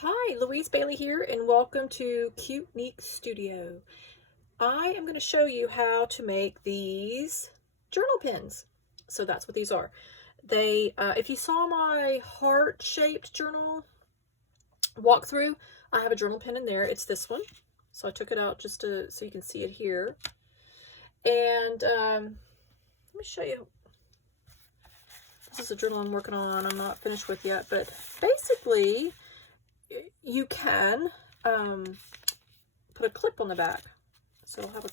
Hi, Louise Bailey here, and welcome to Cute Neek Studio. I am going to show you how to make these journal pins. So that's what these are. If you saw my heart-shaped journal walkthrough, I have a journal pin in there. It's this one. So I took it out just so you can see it here. And let me show you. This is a journal I'm working on. I'm not finished with yet, but basically, you can put a clip on the back. So it'll have a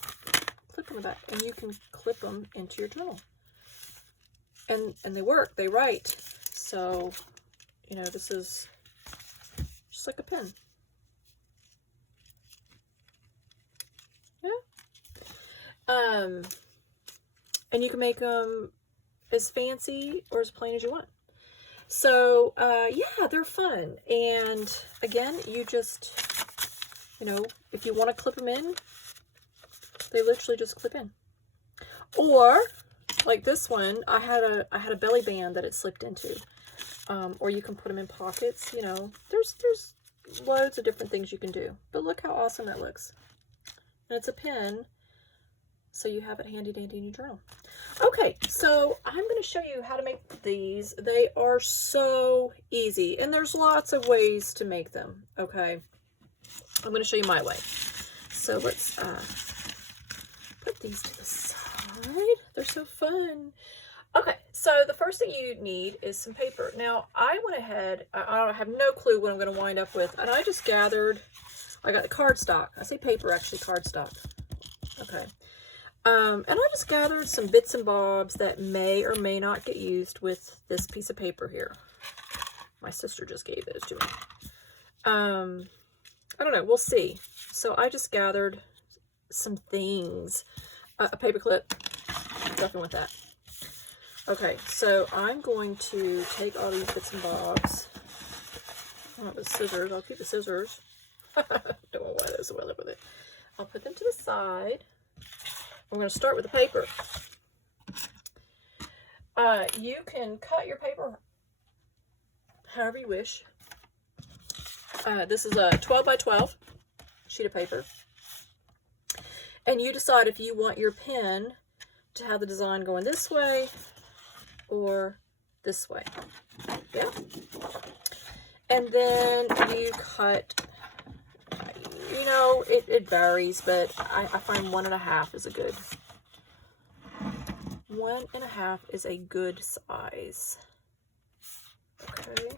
clip on the back, and you can clip them into your journal. And they work, they write. So, you know, this is just like a pen. Yeah. And you can make them as fancy or as plain as you want. So, yeah, they're fun. And again, you just, you know, if you want to clip them in, they literally just clip in. Or, like this one, I had a belly band that it slipped into. Or you can put them in pockets, you know. There's loads of different things you can do. But look how awesome that looks. And it's a pen, so you have it handy dandy in your journal. Okay, so I'm going to show you how to make these. They are so easy, and there's lots of ways to make them, okay? I'm going to show you my way. So let's put these to the side. They're so fun. Okay, so the first thing you need is some paper. Now, I went ahead, I have no clue what I'm going to wind up with, and I just gathered, I got the cardstock. I say paper, actually, cardstock. Okay. And I just gathered some bits and bobs that may or may not get used with this piece of paper here. My sister just gave those to me. I don't know, we'll see. So I just gathered some things. A paper clip, nothing with that. Okay, so I'm going to take all these bits and bobs. I want the scissors, I'll keep the scissors. Don't know why those, so I live with it. I'll put them to the side. We're going to start with the paper. You can cut your paper however you wish. This is a 12 by 12 sheet of paper. And you decide if you want your pen to have the design going this way or this way. Yeah. And then you cut, you know, it varies, but I find 1.5 is a good. 1.5 is a good size. Okay.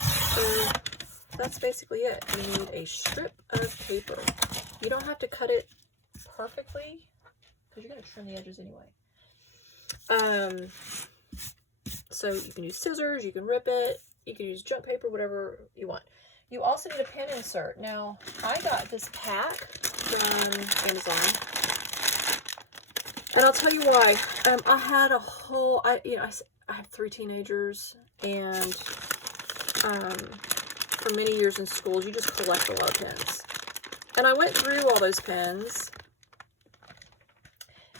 So that's basically it. You need a strip of paper. You don't have to cut it perfectly because you're going to trim the edges anyway. So you can use scissors, you can rip it, you can use junk paper, whatever you want. You also need a pen insert. Now, I got this pack from Amazon. And I'll tell you why. I had a whole, I have 3 teenagers, and for many years in schools, you just collect a lot of pens. And I went through all those pens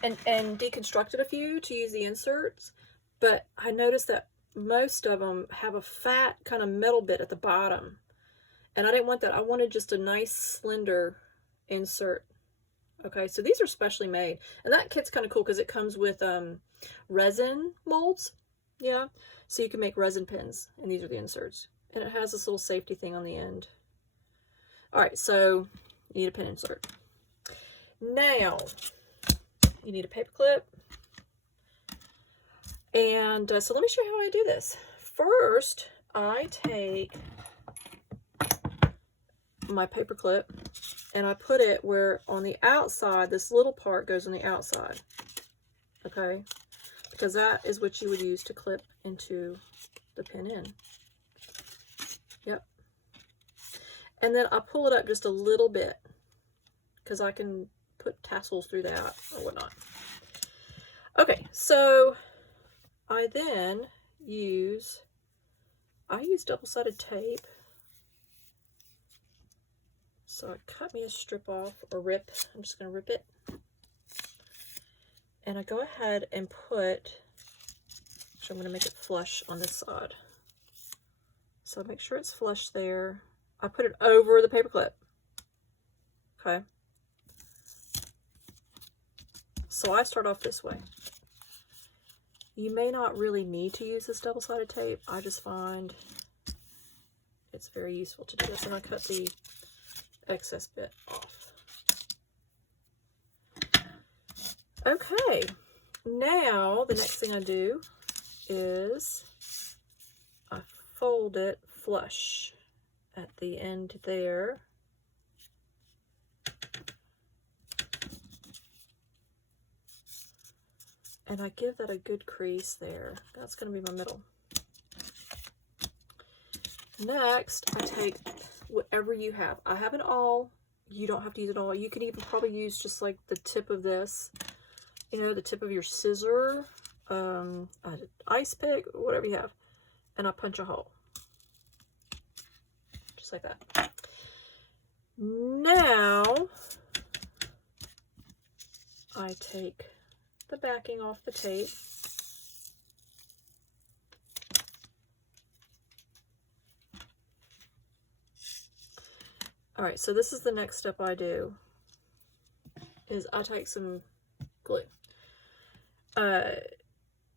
and deconstructed a few to use the inserts, but I noticed that most of them have a fat kind of metal bit at the bottom. And I didn't want that. I wanted just a nice slender insert. Okay, so these are specially made. And that kit's kind of cool because it comes with resin molds. Yeah, so you can make resin pens, and these are the inserts. And it has this little safety thing on the end. All right, so you need a pen insert. Now, you need a paper clip. And so let me show you how I do this. First, I take my paper clip and I put it where on the outside, this little part goes on the outside. Okay? Because that is what you would use to clip into the pen in. Yep. And then I pull it up just a little bit because I can put tassels through that or whatnot. Okay, so I then use double-sided tape. So I cut me a strip off, or rip. I'm just going to rip it. And I go ahead and put, so I'm going to make it flush on this side. So make sure it's flush there. I put it over the paper clip. Okay. So I start off this way. You may not really need to use this double-sided tape. I just find it's very useful to do this. I'm going to cut the excess bit off. Okay. Now, the next thing I do is I fold it flush at the end there. And I give that a good crease there. That's going to be my middle. Next, I take whatever you have. I have an awl. You don't have to use it all. You can even probably use just like the tip of this, you know, the tip of your scissor, an ice pick, whatever you have. And I punch a hole. Just like that. Now, I take the backing off the tape. All right, so this is the next step I do, is I take some glue.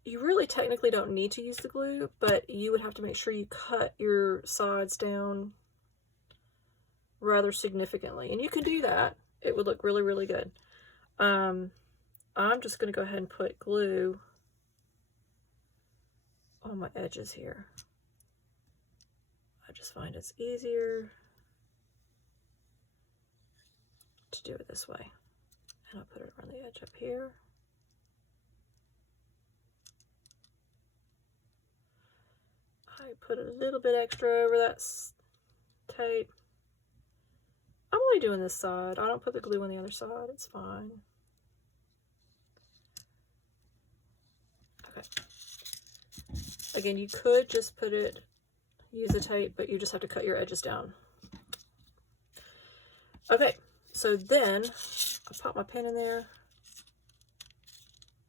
You really technically don't need to use the glue, but you would have to make sure you cut your sides down rather significantly. And you can do that. It would look really, really good. I'm just going to go ahead and put glue on my edges here. I just find it's easier to do it this way. And I'll put it around the edge up here. I put a little bit extra over that tape. I'm only doing this side. I don't put the glue on the other side. It's fine. Okay. Again, you could just use the tape, but you just have to cut your edges down. Okay, so then I pop my pen in there.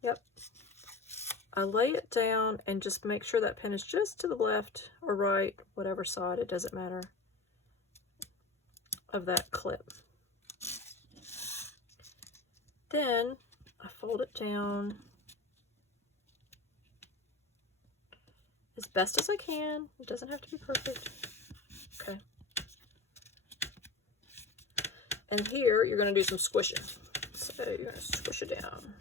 Yep. I lay it down and just make sure that pen is just to the left or right, whatever side, it doesn't matter, of that clip. Then I fold it down as best as I can. It doesn't have to be perfect. Okay. And here you're going to do some squishing. So you're going to squish it down.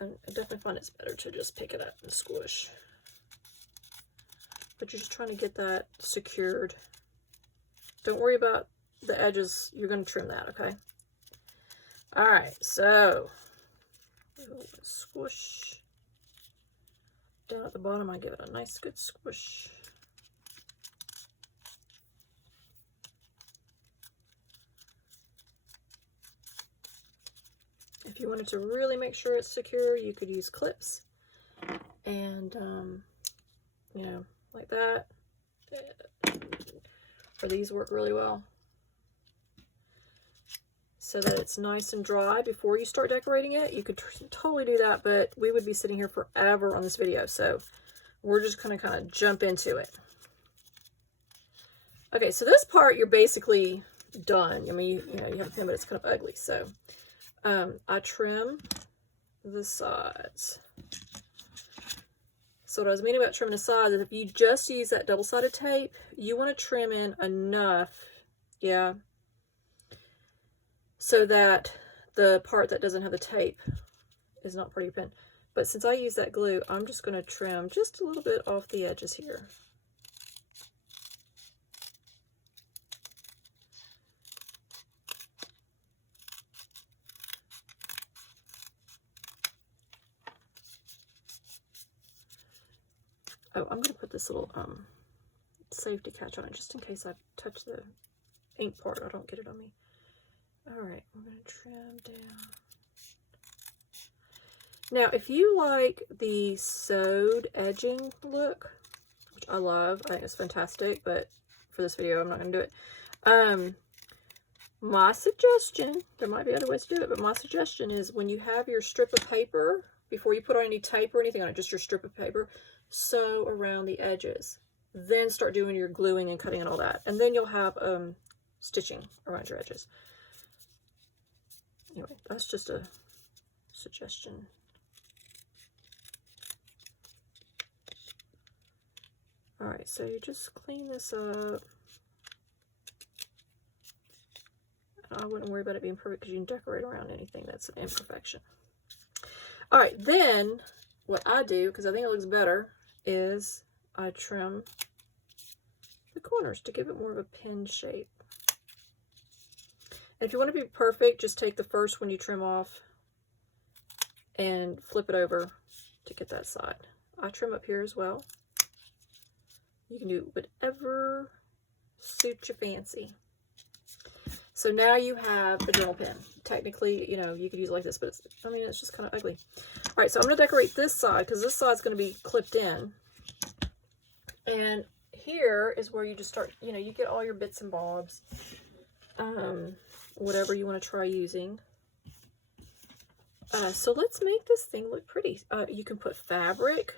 And I definitely find it's better to just pick it up and squish. But you're just trying to get that secured. Don't worry about the edges. You're going to trim that, okay? All right, so squish. Down at the bottom, I give it a nice good squish. If you wanted to really make sure it's secure, you could use clips and, you know, like that. Or these work really well. So that it's nice and dry before you start decorating it. You could totally do that, but we would be sitting here forever on this video. So we're just going to kind of jump into it. Okay, so this part you're basically done. I mean, you know, you have a pen, but it's kind of ugly. So I trim the sides. So what I was meaning about trimming the sides is if you just use that double-sided tape, you want to trim in enough, yeah, so that the part that doesn't have the tape is not part of your pen. But since I use that glue, I'm just going to trim just a little bit off the edges here. Oh, I'm going to put this little safety catch on it just in case I touch the ink part. I don't get it on me. All right, we're going to trim down. Now, if you like the sewed edging look, which I love, I think it's fantastic, but for this video, I'm not going to do it. My suggestion, there might be other ways to do it, but my suggestion is when you have your strip of paper before you put on any tape or anything on it, just your strip of paper, sew around the edges. Then start doing your gluing and cutting and all that. And then you'll have stitching around your edges. Anyway, that's just a suggestion. Alright, so you just clean this up. I wouldn't worry about it being perfect because you can decorate around anything that's an imperfection. Alright, then what I do, because I think it looks better, is I trim the corners to give it more of a pin shape. And if you want to be perfect, just take the first one you trim off and flip it over to get that side. I trim up here as well. You can do whatever suits your fancy. So now you have a Dremel pen. Technically, you know, you could use it like this, but it's, I mean, it's just kind of ugly. All right, so I'm going to decorate this side because this side's going to be clipped in. And here is where you just start, you know, you get all your bits and bobs, whatever you want to try using. So let's make this thing look pretty. You can put fabric,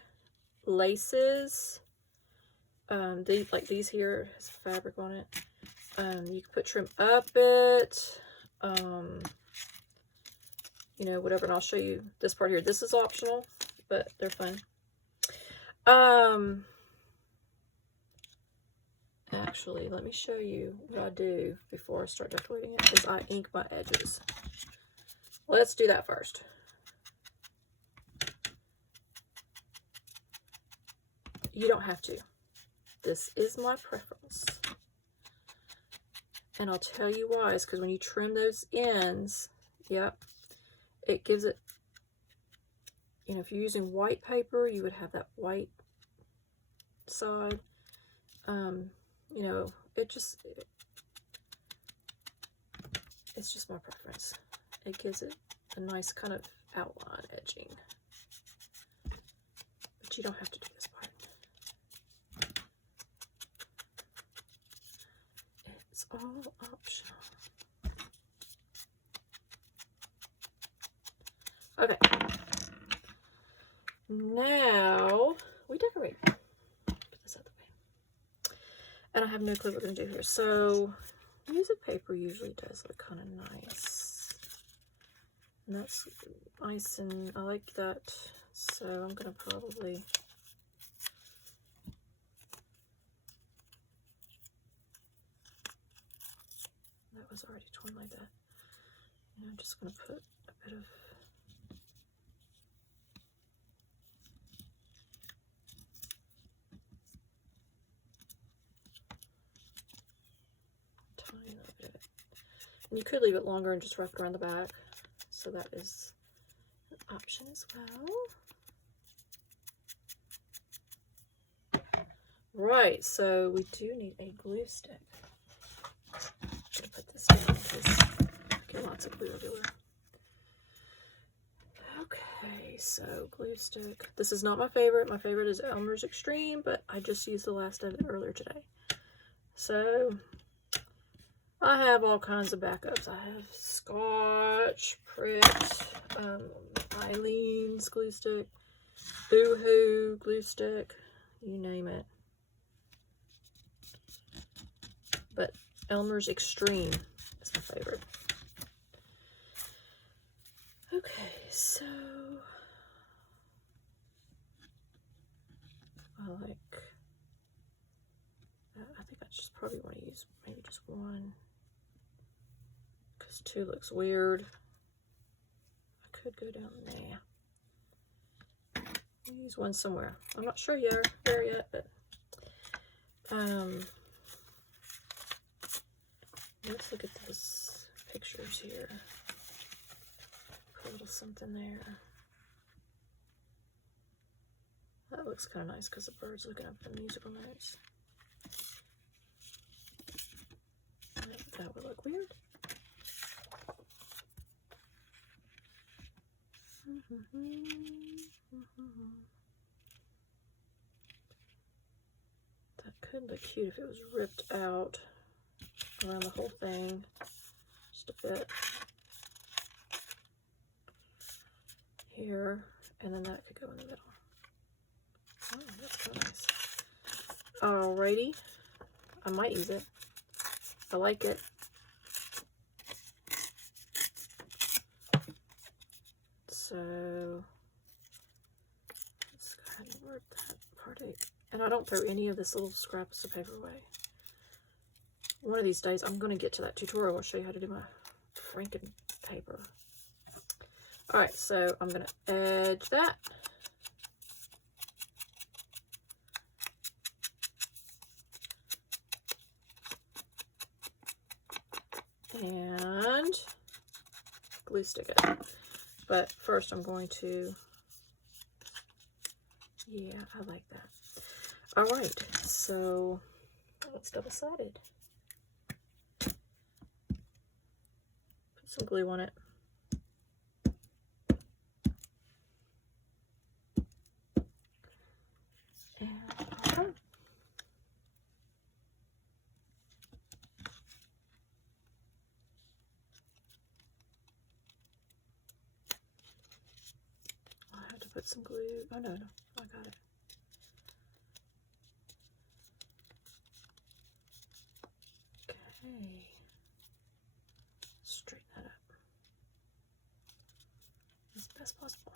laces, like these here has fabric on it. You can put trim up it, you know, whatever, and I'll show you this part here. This is optional, but they're fun. Actually, let me show you what I do before I start decorating it, is I ink my edges. Let's do that first. You don't have to. This is my preference. And I'll tell you why. It's because when you trim those ends, yep, it gives it, you know, if you're using white paper, you would have that white side. You know, it's just my preference. It gives it a nice kind of outline edging. But you don't have to do this part. It's all optional. Okay. Now we decorate. Put this out the way. And I have no clue what we're going to do here. So music paper usually does look kind of nice. And that's nice, and I like that. So I'm going to probably... That was already torn like that. And I'm just going to put a bit of... tiny little bit of it. And you could leave it longer and just wrap it around the back. So that is an option as well. Right, so we do need a glue stick. I'm going to put this down because I get lots of glue everywhere. Okay, so glue stick. This is not my favorite. My favorite is Elmer's Extreme, but I just used the last of it earlier today. So I have all kinds of backups. I have Scotch, Pritt, Eileen's glue stick, Boohoo glue stick, you name it. But Elmer's Extreme is my favorite. Okay, so I like, I think I just probably want to use maybe just one, because two looks weird. I could go down there. I'll use one somewhere. I'm not sure where yet, but let's look at these pictures here. Put a little something there. That looks kind of nice because the bird's looking up the musical notes. That would look weird. That could look cute if it was ripped out around the whole thing, just a bit here. and then that could go in the middle. Oh, that's so nice. Alrighty, I might use it. I like it. So let's go ahead and work that part 8. And I don't throw any of this little scraps of paper away. One of these days, I'm going to get to that tutorial. I'll show you how to do my Franken paper. Alright, so I'm going to edge that. And glue stick it. But first I'm going to, yeah, I like that. Alright, so it's double-sided. Put some glue on it. And alright. I have to put some glue. Oh no, I got it. Okay. Straighten that up as best possible.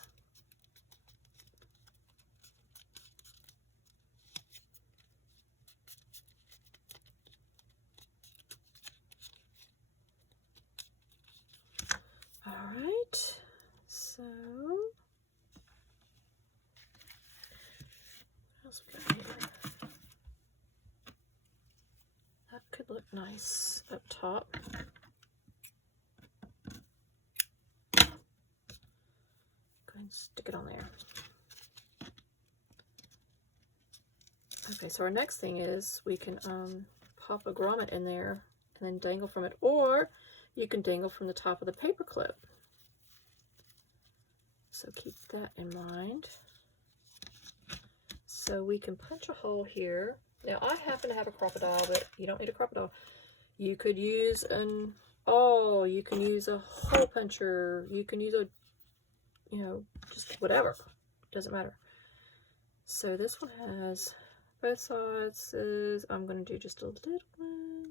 Alright, so what else we got here? That could look nice up top. Go ahead and stick it on there. Okay, so our next thing is we can pop a grommet in there and then dangle from it, or you can dangle from the top of the paper clip. So keep that in mind. So we can punch a hole here. Now I happen to have a crocodile, but you don't need a crocodile. You could use you can use a hole puncher. You can use a, just whatever. Doesn't matter. So this one has both sides. I'm going to do just a little one.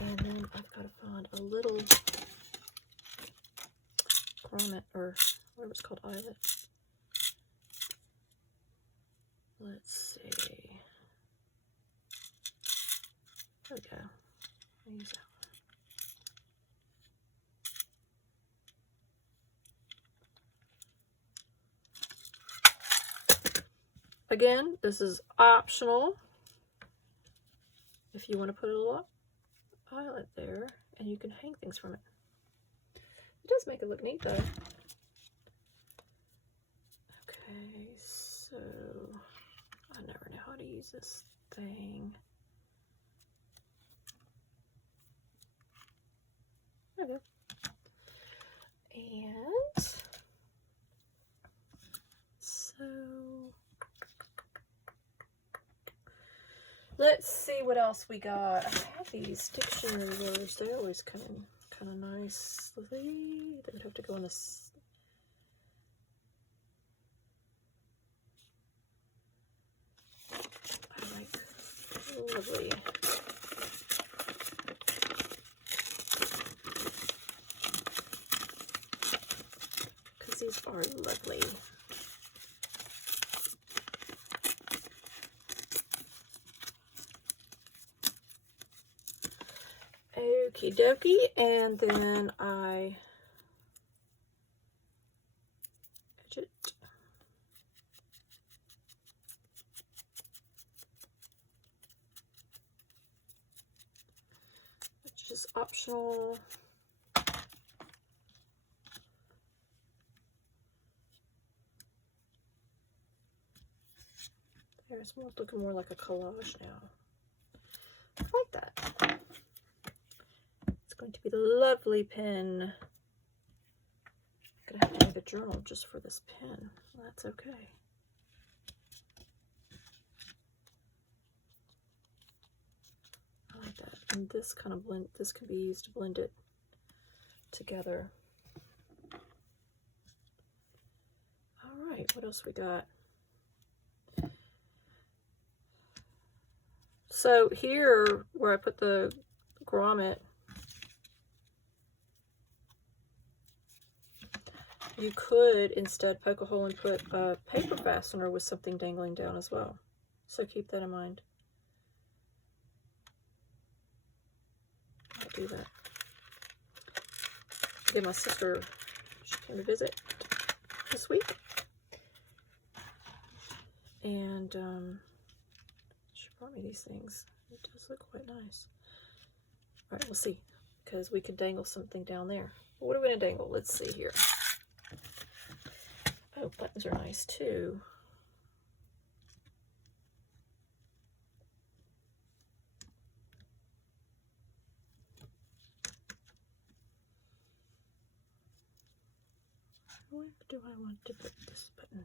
And then I've got to find a little grommet, or whatever it's called, eyelet. Let's see. There we go. I'll use that one. Again, this is optional. If you want to put a little eyelet there, and you can hang things from it. It does make it look neat, though. Okay, so I never know how to use this thing. There we go. And so let's see what else we got. I have these dictionary words. They always come in kind of nicely. They would have to go on this. I like lovely. Because these are lovely. Okie dokie, and then I edge it. Which is optional. There, it's looking more like a collage now. I like that. It's going to be the lovely pen. I'm gonna have to make a journal just for this pen. That's okay. I like that. And this kind of blend, this can be used to blend it together. right, what else we got? So here, where I put the grommet, you could instead poke a hole and put a paper fastener with something dangling down as well. So keep that in mind. I'll do that. Again, my sister, she came to visit this week. And she brought me these things. It does look quite nice. All right, we'll see. Because we could dangle something down there. What are we going to dangle? Let's see here. Oh, buttons are nice too. Where do I want to put this button?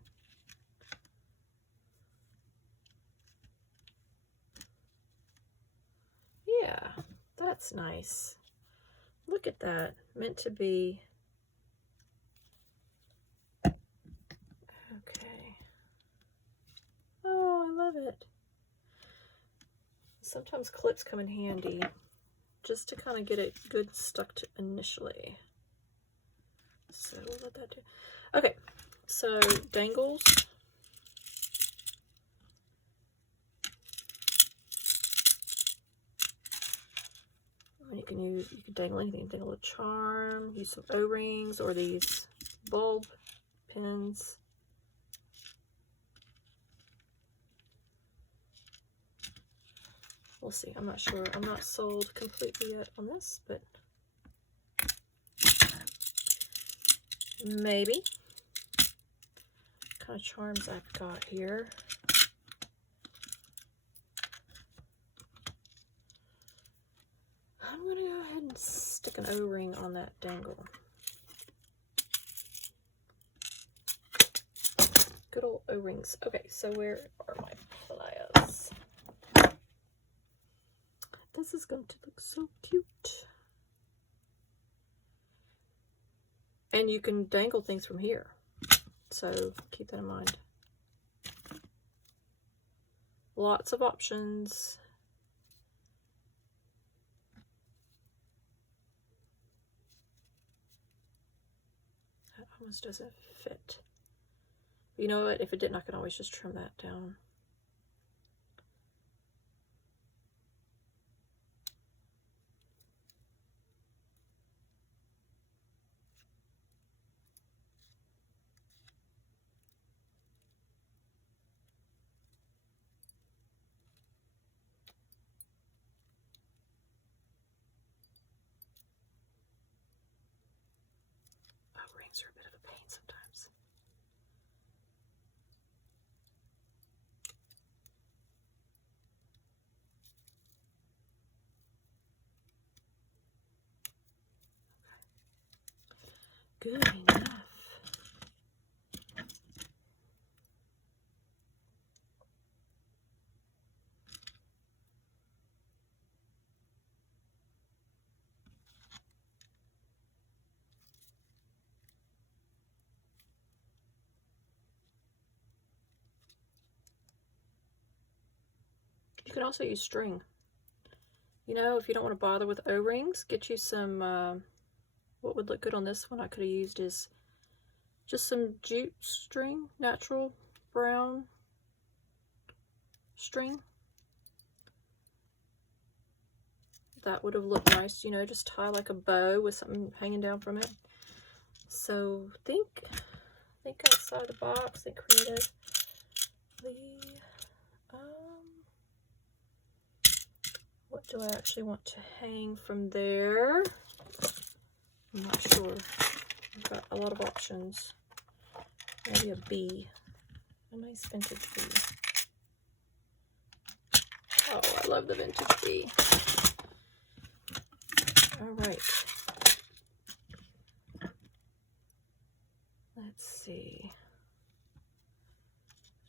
Yeah, that's nice. Look at that. Meant to be. Okay. Oh, I love it. Sometimes clips come in handy just to kind of get it good stuck to initially. So we'll let that do. Okay, so dangles. You can dangle anything. Dangle a charm, use some O-rings or these bulb pins. We'll see. I'm not sure. I'm not sold completely yet on this, but maybe. What kind of charms I've got here. I'm going to go ahead and stick an O-ring on that dangle. Good old O-rings. Okay, so where are my pliers? This is going to look so cute. And you can dangle things from here. So keep that in mind. Lots of options. That almost doesn't fit. But you know what? If it didn't, I can always just trim that down. Rings are a bit of a pain sometimes. Okay. Good enough. You can also use string. You know, if you don't want to bother with O-rings, get you some, what would look good on this one I could have used is just some jute string, natural brown string. That would have looked nice, you know, just tie like a bow with something hanging down from it. So think outside the box, think creatively. What do I actually want to hang from there? I'm not sure. I've got a lot of options. Maybe a bee. A nice vintage bee. Oh, I love the vintage bee. All right. Let's see.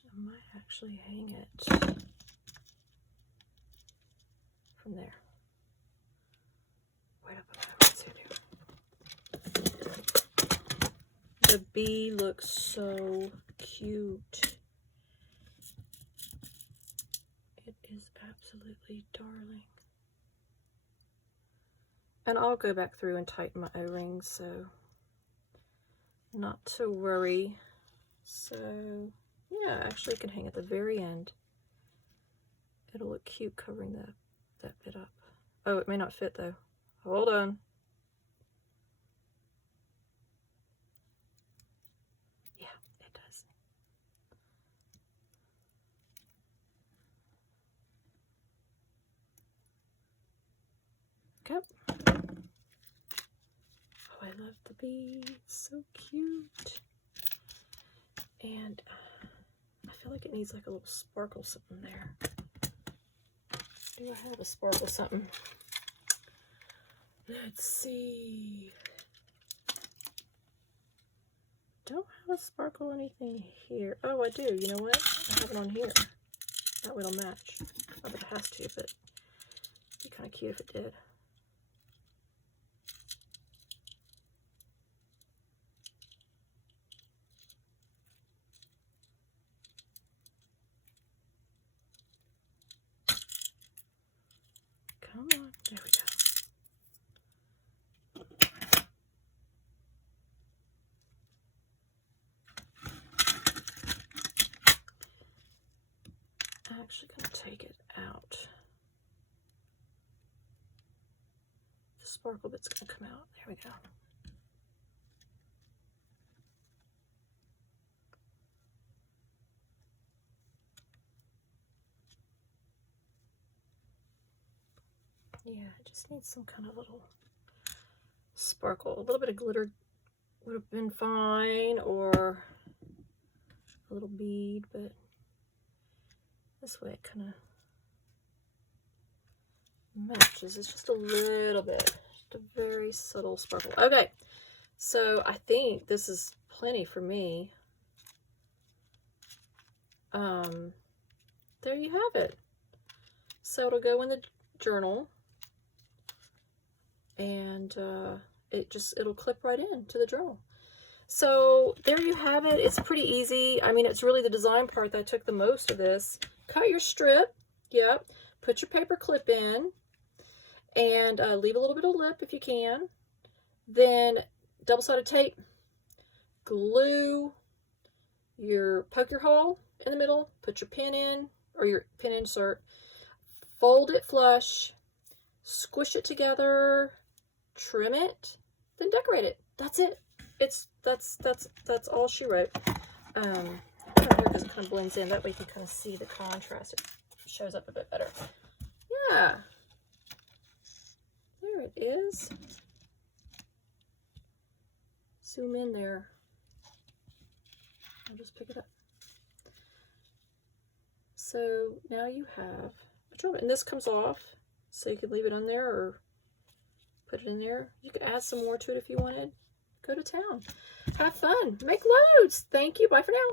I might actually hang it from there. Right up above. Let's see. The bee looks so cute. cute. It is absolutely darling. And I'll go back through and tighten my O-rings, so not to worry. So yeah, actually you can hang at the very end. It'll look cute covering that bit up. Oh, it may not fit though. Hold on. Yeah, it does. Okay. Oh, I love the beads. So cute. And I feel like it needs like a little sparkle something there. Do I have a sparkle something? Let's see. Don't have a sparkle anything here. Oh, I do. You know what? I have it on here. That way it'll match. Not that it has to, but it'd be kind of cute if it did. Come on. There we go. I'm actually going to take it out. The sparkle bit's going to come out. There we go. Yeah, it just needs some kind of little sparkle. A little bit of glitter would have been fine, or a little bead, but this way it kind of matches. It's just a little bit, just a very subtle sparkle. Okay, so I think this is plenty for me. There you have it. So it'll go in the journal, and it'll clip right in to the journal. So there you have it. It's pretty easy. I mean, it's really the design part that took the most of this. Cut your strip. Yep. Put your paper clip in, and leave a little bit of lip if you can. Then double-sided tape, glue poke your hole in the middle, put your pin in, or your pin insert, fold it flush, squish it together, trim it, then decorate it. That's it. That's all she wrote. Put it on here because it kind of blends in. That way you can kind of see the contrast. It shows up a bit better. Yeah. There it is. Zoom in there. I'll just pick it up. So now you have a journal, and this comes off, so you could leave it on there or put it in there. You could add some more to it if you wanted. Go to town. Have fun. Make loads. Thank you. Bye for now.